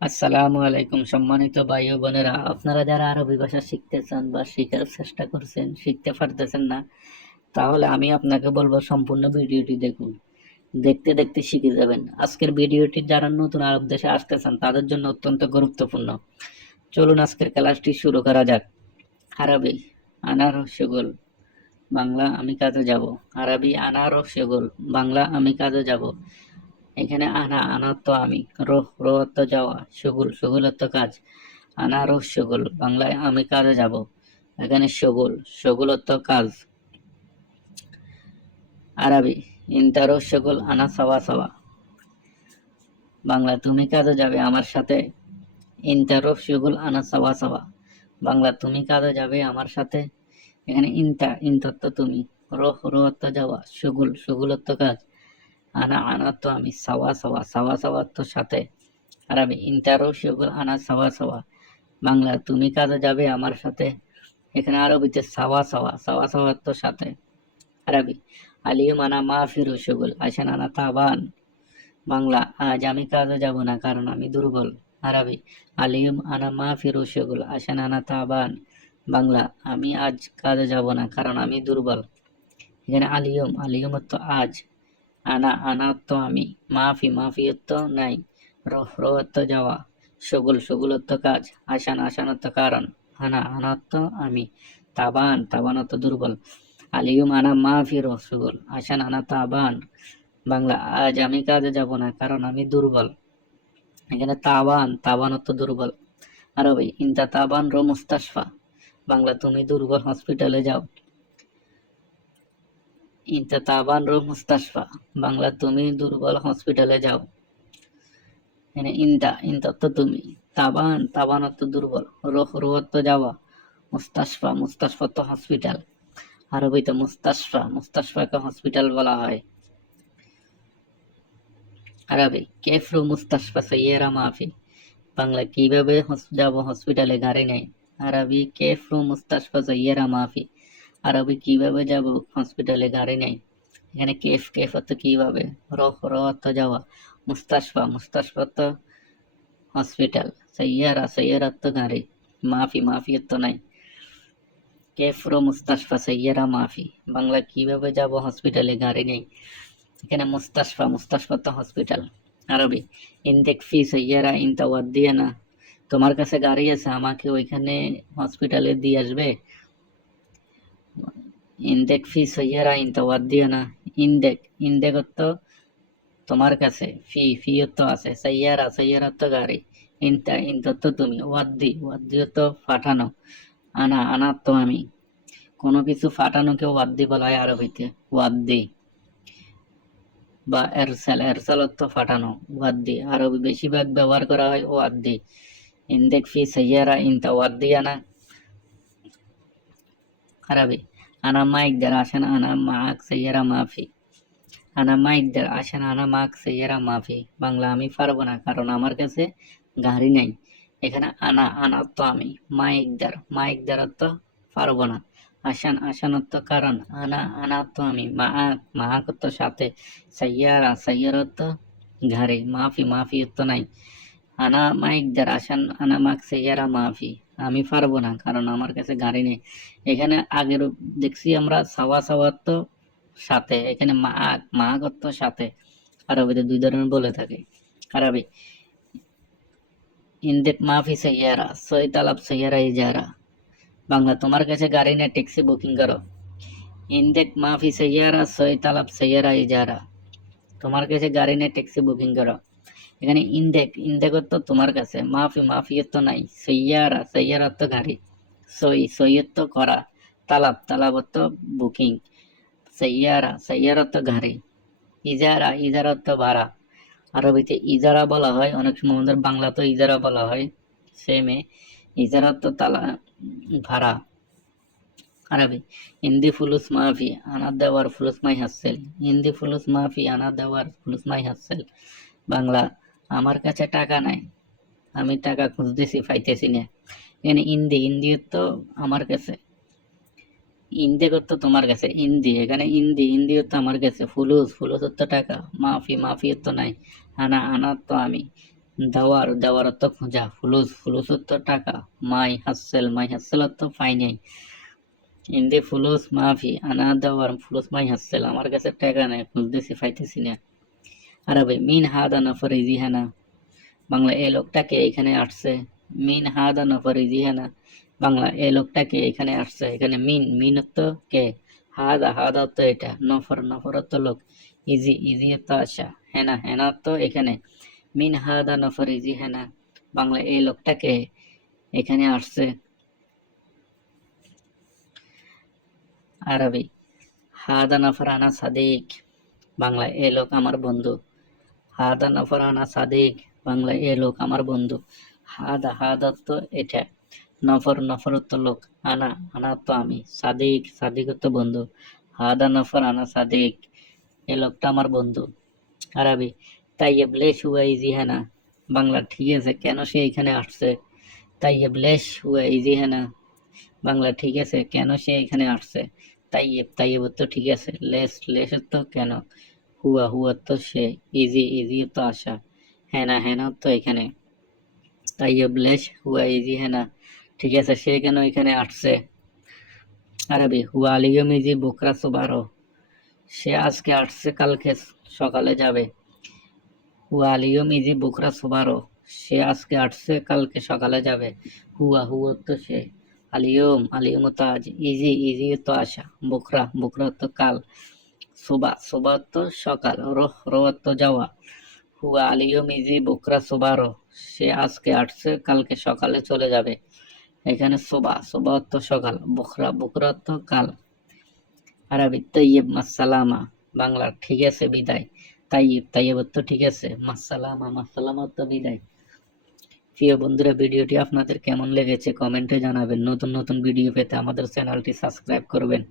আসসালামু আলাইকুম সম্মানিত ভাই ও বোনেরা। আপনারা যারা আরবি ভাষা শিখতে চান বা শেখার চেষ্টা করছেন, শিখতে পারতেছেন না, তাহলে আমি আপনাকে বলব সম্পূর্ণ ভিডিওটি দেখুন। দেখতে দেখতে শিখে যাবেন। আজকের ভিডিওটি যারা নতুন আরব দেশে আসতে চান, তাদের জন্য অত্যন্ত গুরুত্বপূর্ণ। চলুন আজকের ক্লাসটি শুরু করা যাক। আরবি আনার সেগুল বাংলা, আমি কাজে যাব। আরবি আনার সেগুল বাংলা, আমি কাজে যাব। এখানে আনা, আনাত্ম আমি। রোহ, রোহত্ব যাওয়া, সগুল, সগুলত্ব কাজ। আনা, রোহ, সগুল। বাংলায় আমি কাজে যাব। এখানে সগুল, সগুলত্ব কাজ। আরবি ইন্টারো সগুল, আনা, সওয়া সওয়া। বাংলা তুমি কাজে যাবে আমার সাথে। ইন্টারো সগুল, আনা, সওয়া সওয়া। বাংলা তুমি কাজে যাবে আমার সাথে। এখানে ইন্টা ইন্তত্ব তুমি। রোহ, রোহত্ব যাওয়া, সগুল, সগুলত্ব কাজ। আনা আনাত্ব আমি সাওয়া সাওয়া সাওয়া সাওয়াত্ব সাথে। আরবি ইন্টারো সেগুলো আনা, সাওয়া সাওয়া। বাংলা, তুমি কাজে যাবে আমার সাথে। এখানে আরবিতে সাওয়া সাওয়া সাওয়া সাওয়াত্ব সাথে। আরবি আলিম আনা মা ফিরু সেগুল আসেন আনা তাবান বাংলা, আজ আমি কাজে যাব না, কারণ আমি দুর্বল। আরবি আলিম আনা মা ফিরু সেগুল আসেন আনা তাবান বাংলা, আমি আজ কাজে যাব না, কারণ আমি দুর্বল। এখানে আলিয়ম আলিয়ম তো আজ। আনা আনাত্ম আমি। মাফি, মাফিয়ত্ব নাই। রহ, রহত্ব যাওয়া। সগুল, সগুলত্ব কাজ। আসান আসানত্ব কারণ। আনা আনাত্ম আমি। তাবান, তাবানত্ব দুর্বল। আলিয়ুম আনা মাফি রহ সগুল আসান আনা তাবান। বাংলা, আজ আমি কাজে যাব না, কারণ আমি দুর্বল। এখানে তাবান, তাবানত্ব দুর্বল। আরবি, ইন্তা তাবান রো মুস্তাশফা। বাংলা, তুমি দুর্বল হসপিটালে যাও। ইনতা তাবান রো মুস্তাশফা। বাংলা তুমি দুর্বল হসপিটালে যাও। এখানে ইনতা ইনতা তো তুমি। তাবান তাবান অর্থ দুর্বল। রোহ রোহত্ব যাওয়া। মুস্তাশফা মুস্তাশফা তো হসপিটাল। আরবিতে মুস্তাশফা, মুস্তাশফাকে হসপিটাল বলা হয়। আরবি, কেফরু মুস্তাশফা সৈয়েরা মাফি বাংলা কীভাবে যাব হসপিটালে, গাড়ি নেই। আরবি, কেফরু মুস্তাশফা সৈয়েরা মাফি আরবি কীভাবে যাব? হসপিটালে গাড়ি নেই। এখানে কেফ কেফ অর্থ কীভাবে? রহ রহ অর্থ যাওয়া। মুস্তাশফা মুস্তাশফা অর্থ হসপিটাল সৈয়ারা সৈয়ার অর্থ গাড়ি। মাফি মাফি অর্থ নাই। কেফরো, মুস্তাশফা, সৈয়ারা, মাফি। বাংলা কীভাবে যাব? হসপিটালে গাড়ি নেই। এখানে মুস্তাশফা মুস্তাশফা তো হসপিটাল আরবি ইনদেক ফি সৈয়ারা ইনতা ওয়াদ্দিয়ানা তোমার কাছে গাড়ি আছে, আমাকে ওইখানে হসপিটালে দিয়ে আসবে? ইনদেক ফি সৈয়ারা দিও না। ইনদেক ইনদেক অর্থ তোমার কাছে, ফি ফি অর্থ আছে সৈয়ারা সৈয়ারা অর্থ গাড়ি। ইনতা ইনতত্ত তুমি ওয়াদ্দি ওয়াদ্দি অর্থ ফাটানো। আনা আনা তো আমি। কোনো কিছু ফাটানোকে ওয়াদ্দি বলা হয় আরবিতে ওয়াদ্দি বা এরসাল এরসাল অর্থ ফাটানো ওয়াদ্দি আরবি বেশিরভাগ ব্যবহার করা হয় ওয়াদ্দি ইনদেক ফি সৈয়ারা ইনতা ওয়াদ্দিয়ানা আরবি। আনা মাইকদার আসেন আনা মাক সৈয়ারা মাফি আনা মাইকদার আসেন আনা মাক সৈয়ারা মাফি বাংলা আমি পারব না কারণ আমার কাছে গাড়ি নেই এখানে আনা আনা তো আমি মাইকদার মাইকদার তো পারব না আসান আসানত কারণ আনা আনা তো আমি মাক তো সাথে সৈয়ারা সৈয়ার তো ঘরে মাফি মাফি তো নাই আনা মাইকদার আসান আনা মাক সৈয়ারা মাফি আমি পারব না, কারণ আমার কাছে গাড়ি নেই। এখানে আগের দেখছি আমরা সাওয়া সাওয়ার তো সাথে, এখানে মাগ মাগত্ব সাথে, আরবিতে দুই ধরনের বলে থাকে। আরবি ইনদেক মাফি সৈয়ারা সই তালাব সৈয়ারা ইজারা বাংলা, তোমার কাছে গাড়ি নেই, ট্যাক্সি বুকিং করো। ইনদেক মাফি সৈয়ারা সই তালাব সৈয়ারা ইজারা তোমার কাছে গাড়ি নেই, ট্যাক্সি বুকিং করো। এখানে ইনদেক ইনদেক তো তোমার কাছে, মাফি, মাফিয়ত তো নাই। সৈয়ারা সৈয়ারা তো গাড়ি। সই সৈয়ত করা। তালাব তালাবত্ত বুকিং। সৈয়ারা সৈয়ারত্ব গাড়ি। ইজারা ইজারত্ব ভাড়া। আরবিতে ইজারা বলা হয়, অনেক সময় আমাদের বাংলাতে ইজারা বলা হয়। সেমে ইজারত্ব তালা, ভাড়া। আরবি হিন্দি ফুলুস মাফি, আনা দেওয়ার ফুলুস মাই হাসেল। হিন্দি ফুলুস মাফি, আনা দেওয়ার ফুলুস মাই হাসেল। বাংলা, আমার কাছে টাকা নাই। আমি টাকা খুঁজতেছি, পাইতেছি না। এখানে ইন্দি ইন্দি তো আমার কাছে। ইন্দে করতো তোমার কাছে, ইন্দি। এখানে ইন্দি ইন্দি তো আমার কাছে। ফুলুস ফুলুস তো টাকা। মাফি মাফি তো নাই। আনা আনা তো আমি। দেওয়ার দেওয়ার অর্থ খোঁজা। ফুলুস ফুলুস অর্থ টাকা। মাই হাসেল মাই হাসেল তো পাই নাই। ইন্দি, ফুলুস, মাফি, আনা, দেওয়ার, ফুলুস, মাই হাসেল। আমার কাছে টাকা নেই, খুঁজতেছি, পাইতেছি না। আরবে মিন হাদা নফর ইজিহানা বাংলা এ লোকটাকে এখানে আসছে? মিন হাদা নফর ইজিহানা বাংলা এ লোকটাকে এখানে আসছে? এখানে মিন মিন অর্থ কে? হাদা হাদা অর্থ এটা, নফর নফর অর্থ লোক। ইজি ইজি অর্থ আসা হেনা হেনা অর্থ এখানে। মিন হাদা নফর ইজি হেনা বাংলা এই লোকটাকে এখানে আসছে? আরবি হাদা নফর আনা সাদিক। বাংলা এ লোক আমার বন্ধু। হাদা নফর আনা সাদিক, বাংলা এ লোক আমার বন্ধু। হাদা হাদা তো এটা। নফর নফর তো লোক। আনা আনা তো আমি। সাদিক সাদিক তো বন্ধু। হাদা নফর আনা সাদিক, এ লোকটা আমার বন্ধু। আরবি তাই ব্লেশ হুয়া ইজি হ্যাঁ না বাংলা ঠিক আছে, কেন সে এখানে আসছে? তাই ব্লেশ হুয়া ইজি হ্যাঁ না বাংলা ঠিক আছে, কেন সে এখানে আসছে? তাইয়েব তাইয়েব তো ঠিক আছে। লেস লেস তো কেন? হুয়া হুয়া তো সে ইজি ইজি তো আসা। হেনা হেনা তো এখানে। তাইয়েব লেস হুয়া ইজি হেনা ঠিক আছে, সে কেন এখানে আসছে? আরবি হুয়া আলিয়ম ইজি বুকরা সুবারো। সে আজকে আসছে, কালকে সকালে যাবে। হুয়া আলিয়ম ইজি বুকরা সুবারো। সে আজকে আসছে, কালকে সকালে যাবে। হুয়া হুয়া তো সে। আলিয়ম আলিয়ম তো আজ ইজি ইজি তো আসা। বোকরা বোকরা তো কাল। সুবা সুবা তো সকাল, রোহ রোহ তো যাওয়া। হুয়া আলিয়ম ইজি বুকরা সুবারো সে আজকে আসছে, কালকে সকালে চলে যাবে। এখানে সোবা সোবা তো সকাল, বুকরা বুকরা তো কাল। আরবি তৈয়ব মাসালামা বাংলা ঠিক আছে, বিদায়। তাইব তাইব তো ঠিক আছে মাসালামা মাসালামা তো বিদায়। প্রিয় বন্ধুরা, ভিডিওটি আপনাদের কেমন লেগেছে কমেন্টে জানাবেন। নতুন নতুন ভিডিও পেতে আমাদের চ্যানেলটি সাবস্ক্রাইব করবেন।